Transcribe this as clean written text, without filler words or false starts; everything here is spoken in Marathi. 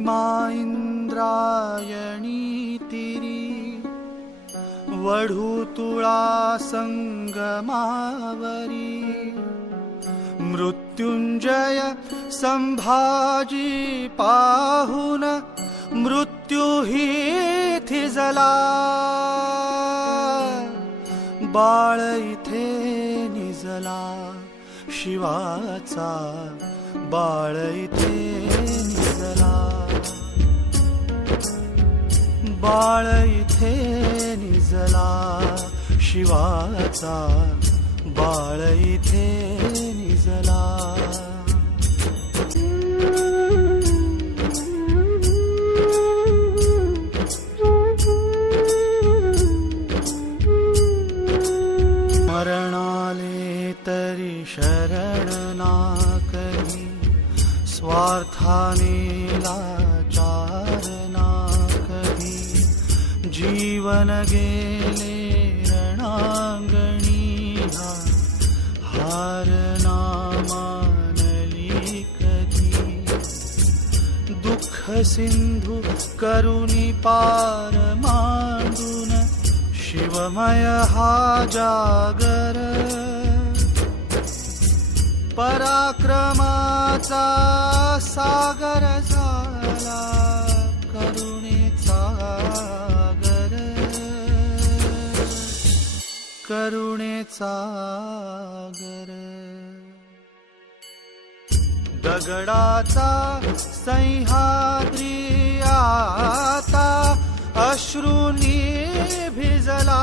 महिमा इंद्रायणी तिरी वढूतुळा संगमावरी मृत्युंजय संभाजी पाहुन मृत्यू ही थिजला बाळ इथे निजला शिवाचा बाळ इथे निजला बाळ इथे निजला शिवाचा बाळ इथे निजला मरणाले तरी शरण ना करी स्वार्थाने लाचार ना करी जीवन गेले रणांगणी हार ना मानली कधी दुःख सिंधू करुणी पार मांडून शिवमय हा जागर पराक्रमाचा सागर झाला करुणेचा सागर करुणेचा सागर दगडाचा सह्याद्री आता अश्रूंनी भिजला